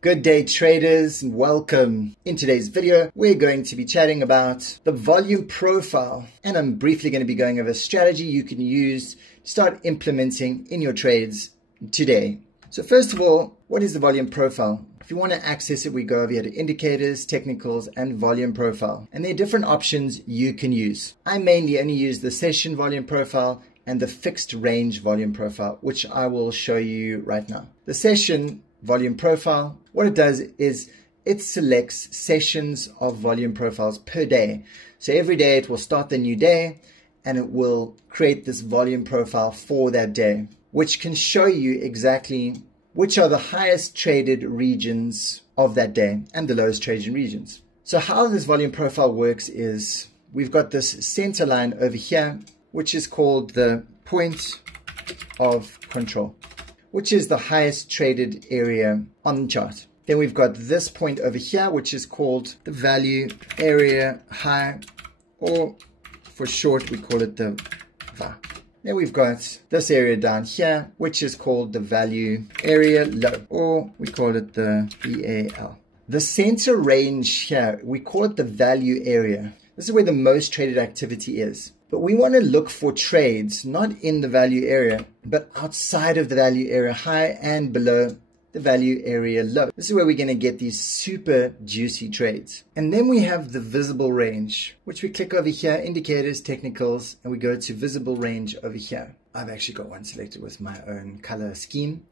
Good day traders, and welcome. In today's video, we're going to be chatting about the volume profile, and I'm briefly going to be going over a strategy you can use to start implementing in your trades today. So first of all, what is the volume profile? If you want to access it, we go over here to indicators, technicals, and volume profile. And there are different options you can use. I mainly only use the session volume profile and the fixed range volume profile, which I will show you right now. The session volume profile, what it does is it selects sessions of volume profiles per day. So every day it will start the new day and it will create this volume profile for that day, which can show you exactly which are the highest traded regions of that day and the lowest traded regions. So how this volume profile works is we've got this center line over here, which is called the point of control, which is the highest traded area on the chart. Then we've got this point over here, which is called the value area high, or for short, we call it the VA. Then we've got this area down here, which is called the value area low, or we call it the VAL. The center range here, we call it the value area. This is where the most traded activity is. But we want to look for trades not in the value area, but outside of the value area high and below the value area low. This is where we're going to get these super juicy trades. And then we have the visible range, which we click over here, indicators, technicals, and we go to visible range over here. I've actually got one selected with my own color scheme.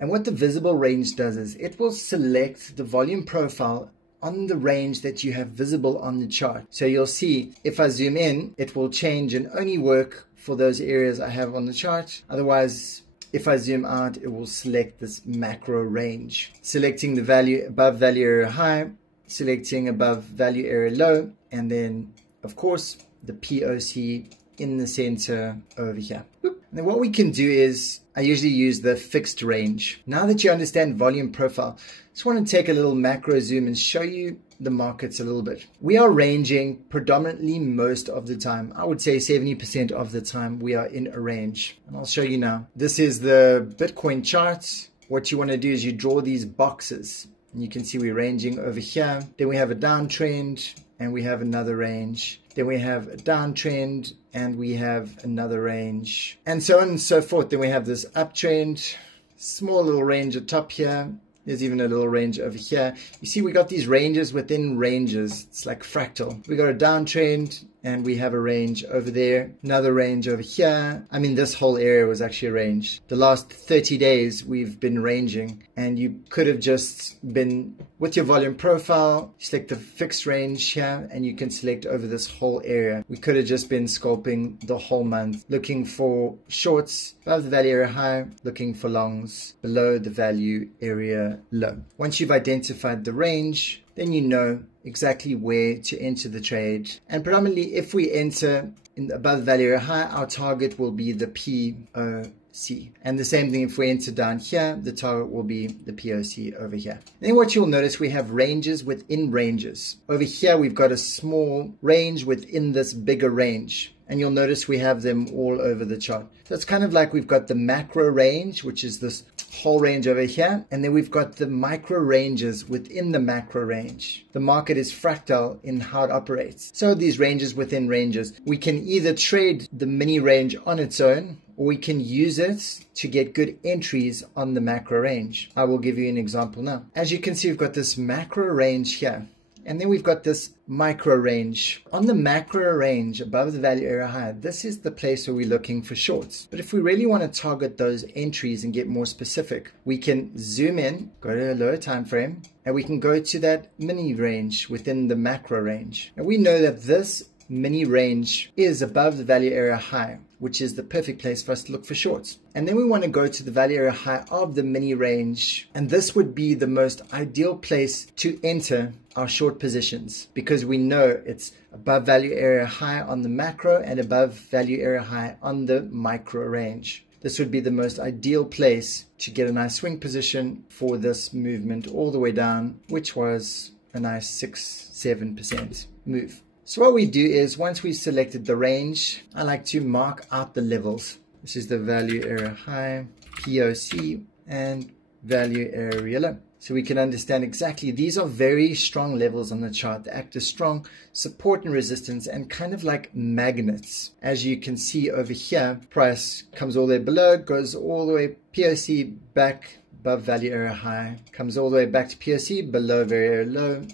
And what the visible range does is it will select the volume profile on the range that you have visible on the chart. So you'll see if I zoom in, it will change and only work for those areas I have on the chart. Otherwise, if I zoom out, it will select this macro range, selecting the value above value area high, selecting above value area low, and then of course the POC in the center over here. And then what we can do is I usually use the fixed range. Now that you understand volume profile, I just want to take a little macro zoom and show you the markets a little bit. We are ranging predominantly most of the time. I would say 70% of the time we are in a range. And I'll show you now. This is the Bitcoin chart. What you want to do is you draw these boxes. And you can see we're ranging over here. Then we have a downtrend and we have another range. Then we have a downtrend and we have another range, and so on and so forth. Then we have this uptrend, small little range at top here. There's even a little range over here. You see, we got these ranges within ranges. It's like fractal. We got a downtrend and we have a range over there, another range over here. I mean, this whole area was actually a range. The last 30 days we've been ranging, and you could have just been with your volume profile, select the fixed range here, and you can select over this whole area. We could have just been scalping the whole month, looking for shorts above the value area high, looking for longs below the value area low. Once you've identified the range, then you know exactly where to enter the trade. And predominantly, if we enter in above the value area high, our target will be the POC. And the same thing if we enter down here, the target will be the POC over here. And then what you'll notice, we have ranges within ranges. Over here, we've got a small range within this bigger range. And you'll notice we have them all over the chart. So it's kind of like we've got the macro range, which is this whole range over here, and then we've got the micro ranges within the macro range. The market is fractal in how it operates. So these ranges within ranges, we can either trade the mini range on its own, or we can use it to get good entries on the macro range. I will give you an example now. As you can see, we've got this macro range here. And then we've got this micro range. On the macro range above the value area high, this is the place where we're looking for shorts. But if we really want to target those entries and get more specific, we can zoom in, go to a lower time frame, and we can go to that mini range within the macro range. And we know that this mini range is above the value area high, which is the perfect place for us to look for shorts. And then we want to go to the value area high of the mini range. And this would be the most ideal place to enter our short positions, because we know it's above value area high on the macro and above value area high on the micro range. This would be the most ideal place to get a nice swing position for this movement all the way down, which was a nice 6-7% move. So what we do is, once we've selected the range, I like to mark out the levels. This is the value area high, POC, and value area low. So we can understand exactly these are very strong levels on the chart. They act as strong support and resistance and kind of like magnets. As you can see over here, price comes all the way below, goes all the way POC back above value area high, comes all the way back to POC below value area low,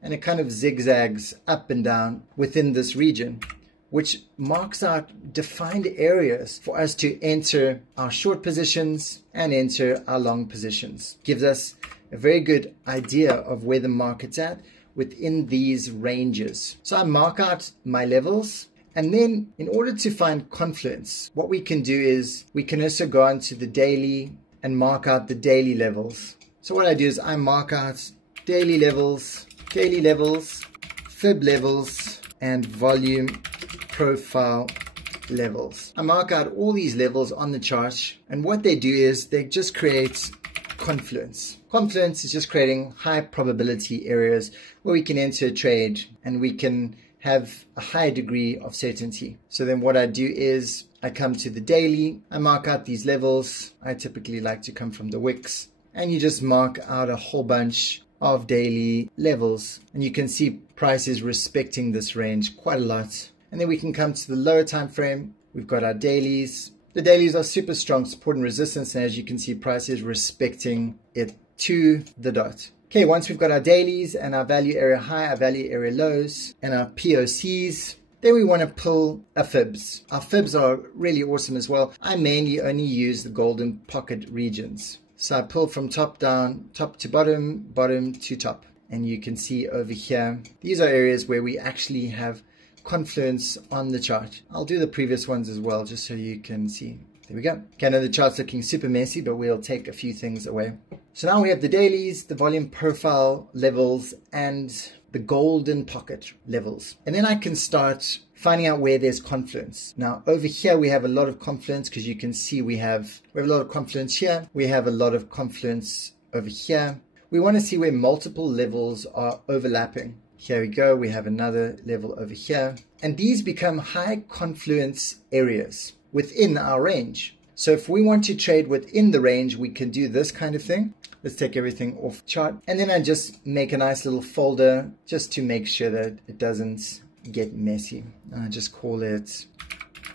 and it kind of zigzags up and down within this region, which marks out defined areas for us to enter our short positions and enter our long positions. Gives us a very good idea of where the market's at within these ranges. So I mark out my levels, and then in order to find confluence, what we can do is we can also go on to the daily and mark out the daily levels. So what I do is I mark out daily levels, fib levels, and volume profile levels. I mark out all these levels on the chart, and what they do is they just create confluence. Confluence is just creating high probability areas where we can enter a trade and we can have a high degree of certainty. So then what I do is I come to the daily, I mark out these levels. I typically like to come from the wicks, and you just mark out a whole bunch of daily levels, and you can see price is respecting this range quite a lot. And then we can come to the lower time frame. We've got our dailies. The dailies are super strong support and resistance, and as you can see, price is respecting it to the dot. Okay, once we've got our dailies and our value area high, our value area lows, and our POCs, then we want to pull our fibs. Our fibs are really awesome as well. I mainly only use the golden pocket regions. So I pull from top down, top to bottom, bottom to top. And you can see over here, these are areas where we actually have confluence on the chart. I'll do the previous ones as well, just so you can see. There we go. Okay, I know the chart's looking super messy, but we'll take a few things away. So now we have the dailies, the volume profile levels, and the golden pocket levels. And then I can start finding out where there's confluence. Now over here we have a lot of confluence, because you can see we have a lot of confluence here. We have a lot of confluence over here. We want to see where multiple levels are overlapping. Here we go, we have another level over here. And these become high confluence areas within our range. So if we want to trade within the range, we can do this kind of thing. Let's take everything off the chart. And then I just make a nice little folder just to make sure that it doesn't get messy. I just call it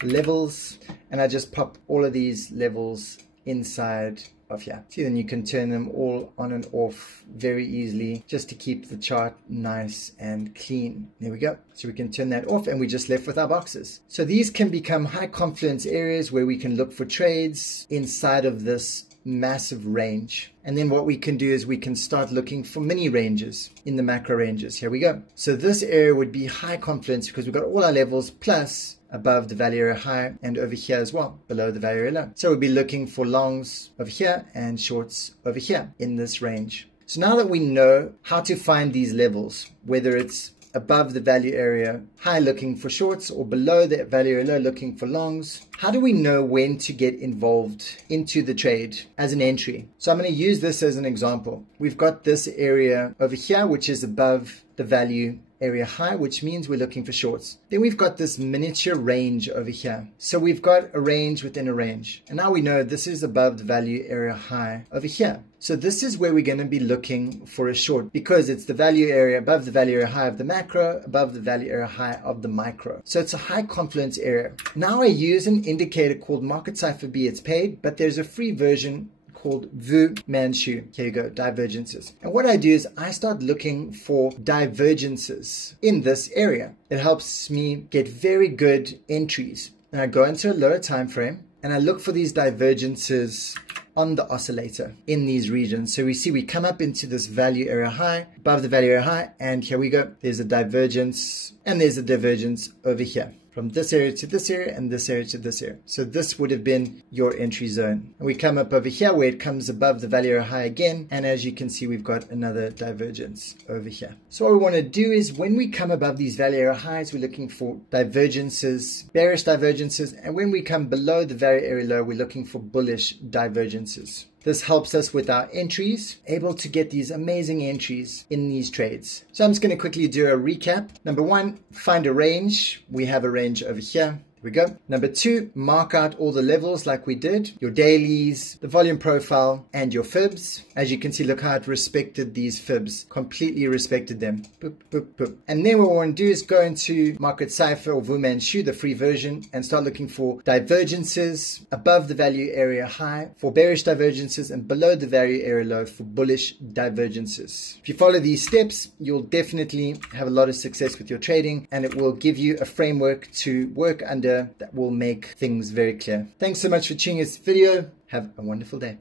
levels, and I just pop all of these levels inside of here. See, then you can turn them all on and off very easily just to keep the chart nice and clean. There we go. So we can turn that off, and we're just left with our boxes. So these can become high confluence areas where we can look for trades inside of this massive range. And then what we can do is we can start looking for mini ranges in the macro ranges. Here we go. So this area would be high confluence because we've got all our levels plus above the value area high, and over here as well, below the value area low. So we'll be looking for longs over here and shorts over here in this range. So now that we know how to find these levels, whether it's above the value area high looking for shorts or below the value area low looking for longs, how do we know when to get involved into the trade as an entry? So I'm going to use this as an example. We've got this area over here, which is above the value area high, which means we're looking for shorts. Then we've got this miniature range over here. So we've got a range within a range. And now we know this is above the value area high over here. So this is where we're going to be looking for a short, because it's the value area above the value area high of the macro, above the value area high of the micro. So it's a high confluence area. Now I use an indicator called Market Cipher B. It's paid, but there's a free version called Vu Manchu. Here you go, divergences. And what I do is I start looking for divergences in this area. It helps me get very good entries. And I go into a lower time frame and I look for these divergences on the oscillator in these regions. So we see we come up into this value area high, above the value area high, and here we go. There's a divergence, and there's a divergence over here. From this area to this area and this area to this area. So this would have been your entry zone. And we come up over here where it comes above the value area high again. And as you can see, we've got another divergence over here. So what we want to do is when we come above these value area highs, we're looking for divergences, bearish divergences. And when we come below the value area low, we're looking for bullish divergences. This helps us with our entries, able to get these amazing entries in these trades. So I'm just going to quickly do a recap. Number one, find a range. We have a range over here. we go. Number 2, mark out all the levels like we did, your dailies, the volume profile, and your fibs. As you can see, look how it respected these fibs, completely respected them. Boop, boop, boop. And then what we want to do is go into Market Cypher or Wu Manchu, the free version, and start looking for divergences above the value area high for bearish divergences and below the value area low for bullish divergences. If you follow these steps, you'll definitely have a lot of success with your trading, and it will give you a framework to work under that will make things very clear. Thanks so much for tuning this video. Have a wonderful day.